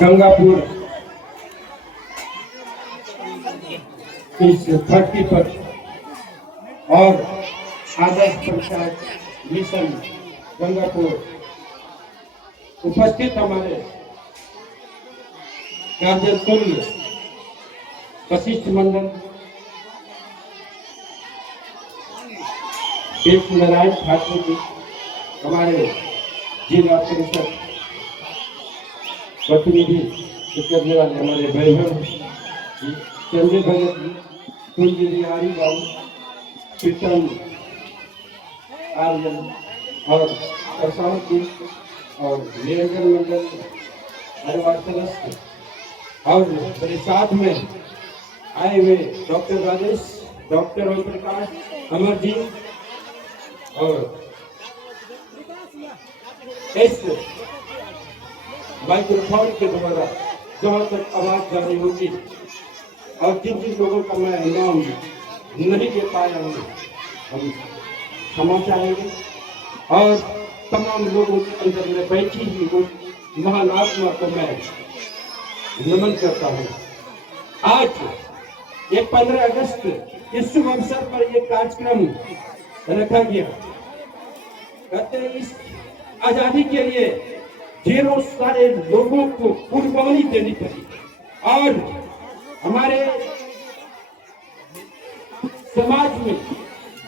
गंगापुर इस धरती पर और आदर्श पंचायत मिशन गंगापुर उपस्थित हमारे गार्जियन तुल्य वशिष्ठ मंडल, एक नारायण ठाकुर जी, हमारे जिला परिषद प्रतिनिधि करने वाले हमारे वैभव जी, संजय भगत जी, कुंज बिहारी बाबू, कीर्तन आर्यन और प्रशांत जी और निरंजन मंडल हरिवार और मेरे साथ में आए हुए डॉक्टर राजेश, डॉक्टर ओम प्रकाश, अमर जी और इस माइक्रोफोन के द्वारा जहाँ तक आवाज जारी होगी और जिन जिन लोगों का मैं नाम नहीं दे पाया हूँ हम क्षमा चाहेंगे और तमाम लोगों के अंदर में बैठी हुई उस महान आत्मा को मैं नमन करता हूँ। आज ये 15 अगस्त इस शुभ अवसर पर यह कार्यक्रम रखा गया। कहते हैं इस आजादी के लिए ढेरों सारे लोगों को कुर्बानी देनी पड़ी और हमारे समाज में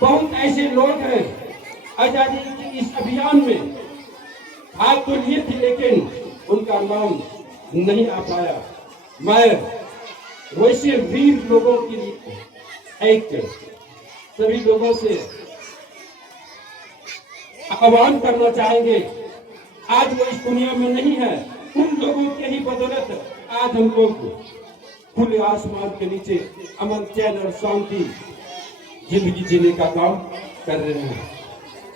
बहुत ऐसे लोग हैं आजादी के इस अभियान में भाग तो लिए थे लेकिन उनका नाम नहीं आ पाया। मैं वैसे वीर लोगों के लिए एक सभी लोगों से आह्वान करना चाहेंगे, आज वो इस दुनिया में नहीं है, उन लोगों के ही बदौलत आज हम लोग खुले आसमान के नीचे अमन, चैन और शांति जिंदगी जीने का काम कर रहे हैं।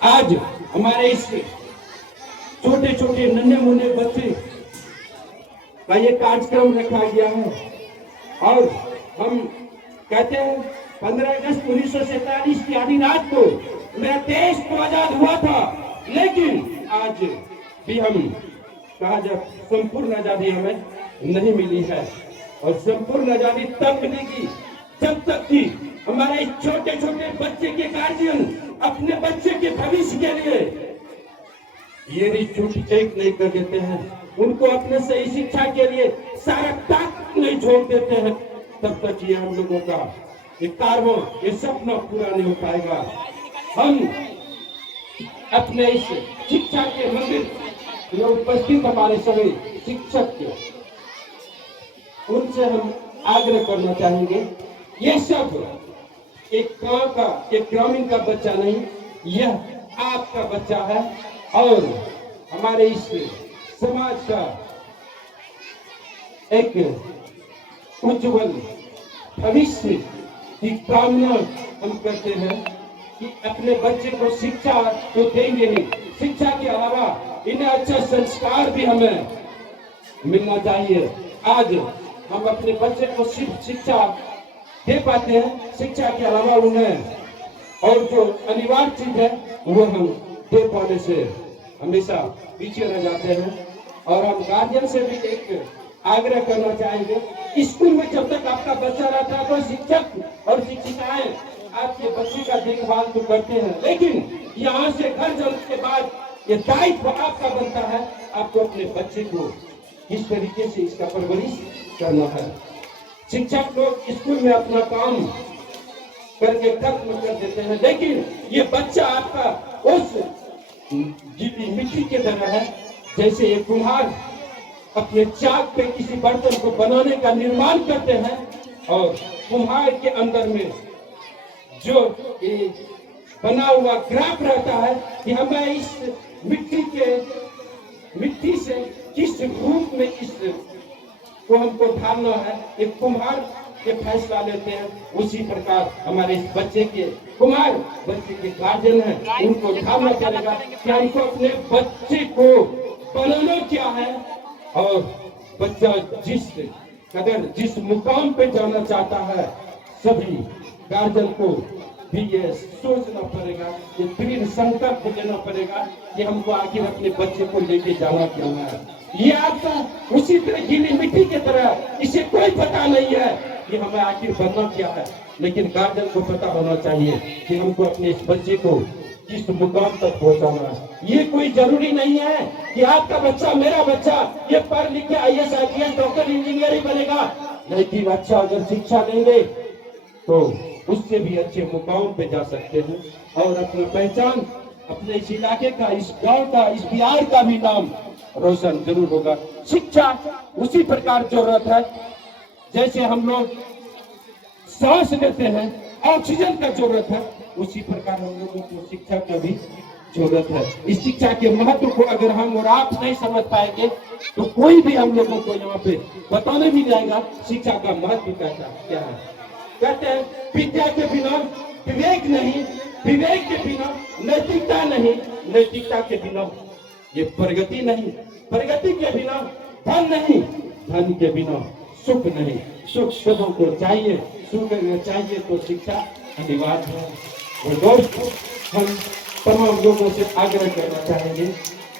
आज हमारे इस छोटे छोटे नन्हे मुन्ने बच्चे का ये कार्यक्रम रखा गया है और हम कहते हैं 15 अगस्त 1947 की आधी रात को मेरा देश तो आजाद हुआ था, लेकिन आज भी हम कहा जब संपूर्ण आजादी हमें नहीं मिली है और संपूर्ण आजादी तब मिलेगी जब तक कि हमारे छोटे छोटे बच्चे के गार्जियन अपने बच्चे के भविष्य के लिए ये छूट एक नहीं कर देते हैं, उनको अपने सही शिक्षा के लिए सारा ताकत नहीं छोड़ देते हैं, तब तक ये हम लोगों का ये कारवां, ये सपना पूरा नहीं हो पाएगा। हम अपने इस शिक्षा के मंदिर में उपस्थित हमारे सभी शिक्षक के उनसे हम आग्रह करना चाहेंगे, ये सब एक गांव का, एक ग्रामीण का बच्चा नहीं, यह आपका बच्चा है और हमारे इस समाज का एक उज्जवल भविष्य की कामना हम करते हैं कि अपने बच्चे को शिक्षा तो देंगे ही, शिक्षा के अलावा इन्हें अच्छा संस्कार भी हमें मिलना चाहिए। आज हम अपने बच्चे को सिर्फ शिक्षा दे पाते हैं, शिक्षा के अलावा उन्हें और जो अनिवार्य चीज है वो हम दे पाने से हमेशा पीछे रह जाते हैं। और हम गार्जियन से भी एक आग्रह करना चाहेंगे, स्कूल में जब तक आपका बच्चा रहता है तो शिक्षक और शिक्षिकाएं आपके बच्चे का देखभाल तो करते हैं, लेकिन यहाँ से घर जाने के बाद ये दायित्व आपका बनता है, आपको अपने बच्चे को किस तरीके से इसका परवरिश करना है। शिक्षक लोग स्कूल में अपना काम करके खत्म कर देते हैं, लेकिन ये बच्चा आपका उस गीली मिट्टी के तरह है, जैसे एक कुम्हार अपने चाक पे किसी बर्तन को बनाने का निर्माण करते हैं और कुम्हार के अंदर में जो बना हुआ ग्राफ रहता है कि हमें इस मिट्टी से किस रूप में इस को हमको ढालना है, एक कुम्हार के फैसला लेते हैं। उसी प्रकार हमारे इस बच्चे के कुम्हार बच्चे के गार्जियन है, उनको ढालना पड़ेगा कि हमको अपने बच्चे को बनाना क्या है और बच्चा जिस कदर जिस मुकाम पे जाना चाहता है, सभी गार्जियन को भी ये सोचना पड़ेगा, ये दृढ़ संकल्प लेना पड़ेगा कि हमको आखिर अपने बच्चे को लेके जाना क्या है। ये आप तो उसी तरह गीली मिट्टी की तरह, इसे कोई पता नहीं है कि हमें आखिर बनना क्या है। लेकिन गार्जियन को पता होना चाहिए कि हमको अपने इस बच्चे को किस मुकाम तक पहुंचाना है। ये कोई जरूरी नहीं है कि आपका बच्चा, मेरा बच्चा ये पढ़ लिख के IAS IPS डॉक्टर इंजीनियर ही बनेगा। लेकिन अच्छा अगर शिक्षा देंगे तो उससे भी अच्छे मुकाम पे जा सकते हैं और अपना पहचान, अपने इस इलाके का, इस गांव का, इस बिहार का भी नाम रोशन जरूर होगा। शिक्षा उसी प्रकार जरूरत है जैसे हम लोग सांस लेते हैं, ऑक्सीजन का जरूरत है, उसी प्रकार हम लोगों को शिक्षा का भी जरूरत है। इस शिक्षा के महत्व को अगर हम और आप नहीं समझ पाएंगे तो कोई भी हम लोगों को यहाँ पे बताने भी जाएगा शिक्षा का महत्व क्या है। कहते हैं विद्या के बिना विवेक नहीं, विवेक के बिना नैतिकता नहीं, नैतिकता के बिना ये प्रगति नहीं, प्रगति के बिना धन नहीं, धन के बिना सुख नहीं। सुख सबों को चाहिए, सुख चाहिए तो शिक्षा अनिवार्य है। और दोस्तों, हम तमाम लोगों से आग्रह करना चाहेंगे,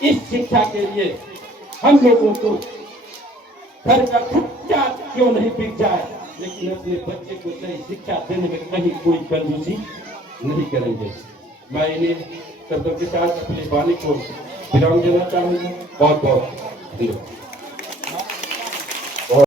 इस शिक्षा के लिए हम लोगों को घर का खुर्चा क्यों नहीं बिक जाए, लेकिन अपने बच्चे को सही शिक्षा देने में कहीं कोई कंजूसी नहीं करेंगे। मैं इन्हें शब्दों के साथ अपनी वाणी को विराम देना चाहूंगा। बहुत बहुत धन्यवाद।